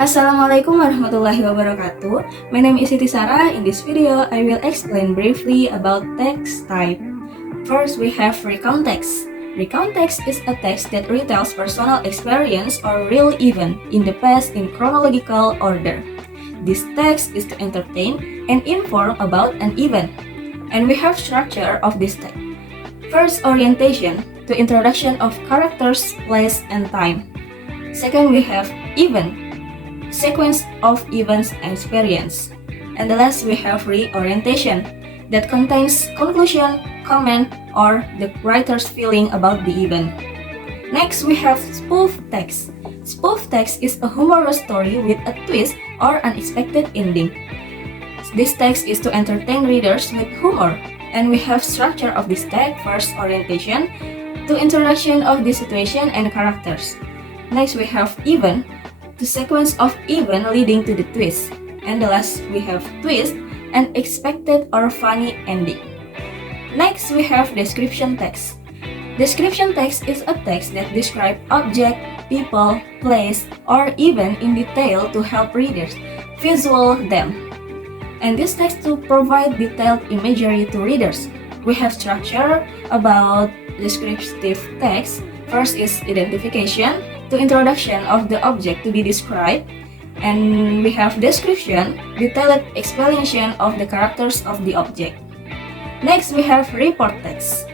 Assalamualaikum warahmatullahi wabarakatuh. My name is Siti Sarah. In this video, I will explain briefly about text type. First, we have recount text. Recount text is a text that retells personal experience or real event in the past in chronological order. This text is to entertain and inform about an event. And we have structure of this text. First, orientation, to introduction of characters, place, and time. Second, we have event, sequence of events and experience. And the last, we have reorientation, that contains conclusion, comment, or the writer's feeling about the event. Next, we have spoof text. Spoof text is a humorous story with a twist or unexpected ending. This text is to entertain readers with humor. And we have structure of this text. First, orientation, to introduction of the situation and characters. Next, we have event, the sequence of event leading to the twist. And the last, we have twist, an expected or funny ending. Next, we have description text. Description text is a text that describes object, people, place, or event in detail to help readers visual them. And this text to provide detailed imagery to readers. We have structure about descriptive text. First is identification, to introduction of the object to be described, and we have description, detailed explanation of the characters of the object. Next, we have report text.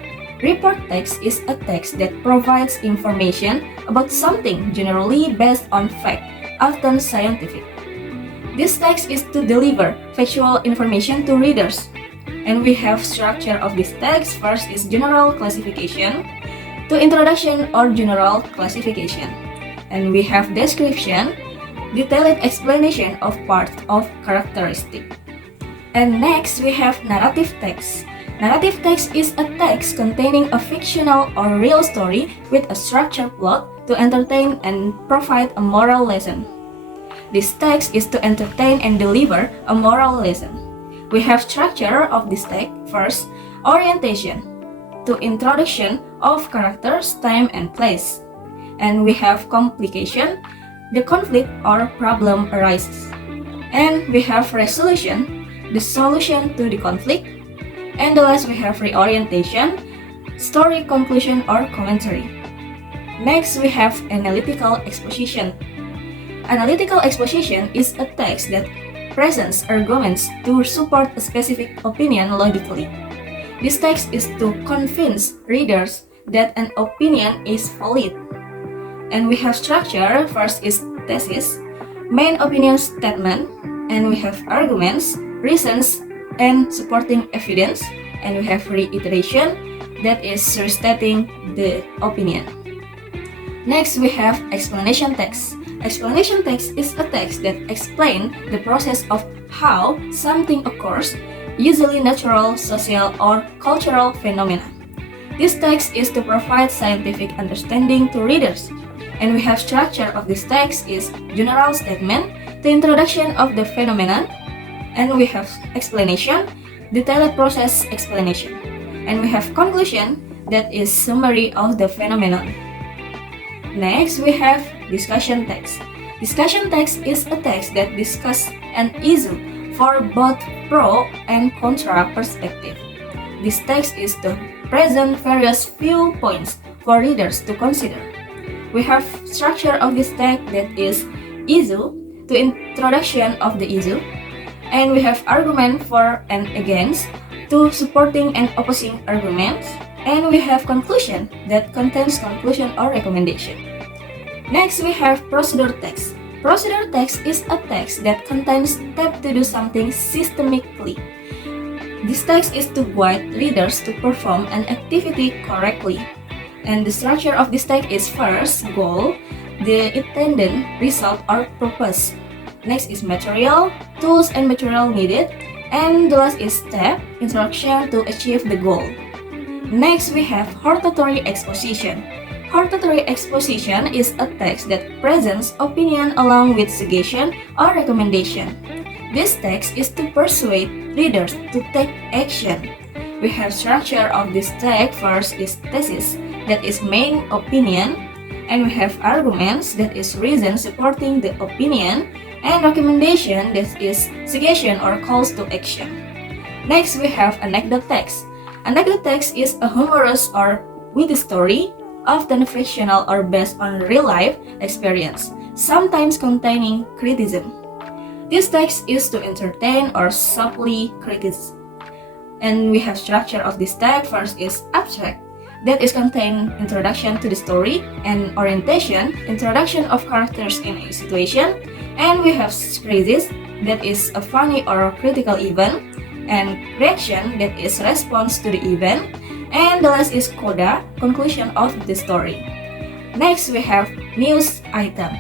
Report text is a text that provides information about something generally based on fact, often scientific. This text is to deliver factual information to readers. And we have structure of this text. First is general classification, to introduction or general classification. And we have description, detailed explanation of part of characteristic. And next, we have narrative text. Narrative text is a text containing a fictional or real story with a structured plot to entertain and provide a moral lesson. This text is to entertain and deliver a moral lesson. We have structure of this text. First, orientation, to introduction of characters, time, and place. And we have complication, the conflict or problem arises. And we have resolution, the solution to the conflict. And the last, we have reorientation, story conclusion or commentary. Next, we have analytical exposition. Analytical exposition is a text that presents arguments to support a specific opinion logically. This text is to convince readers that an opinion is valid. And we have structure. First is thesis, main opinion statement, and we have arguments, reasons, and supporting evidence, and we have reiteration, that is restating the opinion. Next, we have explanation text. Explanation text is a text that explains the process of how something occurs, usually natural, social, or cultural phenomena. This text is to provide scientific understanding to readers. And we have structure of this text is general statement, the introduction of the phenomenon, and we have explanation, detailed process explanation. And we have conclusion, that is summary of the phenomenon. Next, we have discussion text. Discussion text is a text that discusses an issue for both pro and contra perspective. This text is to present various viewpoints for readers to consider. We have structure of this text, that is issue, to introduction of the issue, and we have argument for and against, to supporting and opposing arguments, and we have conclusion, that contains conclusion or recommendation. Next, we have procedure text. Procedure text is a text that contains steps to do something systematically. This text is to guide readers to perform an activity correctly. And the structure of this text is first, goal, the intended result or purpose. Next is material, tools and material needed. And the last is step, instruction to achieve the goal. Next, we have hortatory exposition. Hortatory exposition is a text that presents opinion along with suggestion or recommendation. This text is to persuade readers to take action. We have structure of this text. First is thesis, that is main opinion. And we have arguments, that is reason supporting the opinion, and recommendation, that is suggestion or calls to action. Next, we have anecdote text. Anecdote text is a humorous or witty story, often fictional or based on real-life experience, sometimes containing criticism. This text is to entertain or subtly criticize. And we have structure of this text. First is abstract, that is contain introduction to the story, and orientation, introduction of characters in a situation, and we have crisis, that is a funny or critical event, and reaction, that is response to the event, and the last is coda, conclusion of the story. Next, we have news item.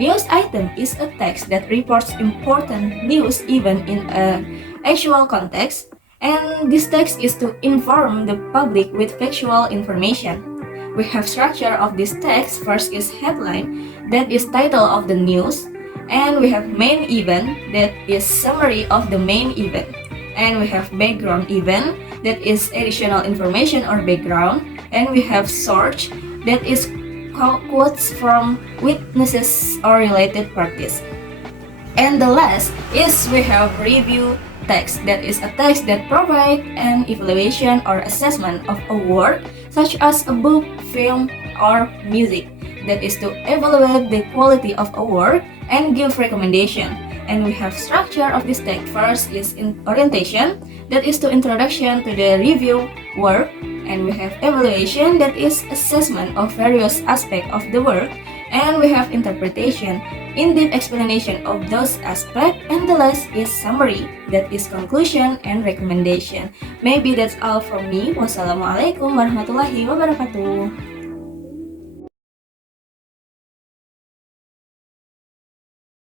News item is a text that reports important news event in an actual context, and this text is to inform the public with factual information. We have structure of this text. First is headline, that is title of the news, and we have main event, that is summary of the main event, and we have background event, that is additional information or background, and we have source, that is quotes from witnesses or related parties. And the last is we have review text, that is a text that provides an evaluation or assessment of a work, such as a book, film, or music, that is to evaluate the quality of a work and give recommendation. And we have structure of this text. First is in orientation, that is to introduction to the review work, and we have evaluation, that is assessment of various aspects of the work, and we have interpretation, in-depth explanation of those aspects, and the last is summary, that is conclusion and recommendation. Maybe that's all from me. Wassalamualaikum warahmatullahi wabarakatuh.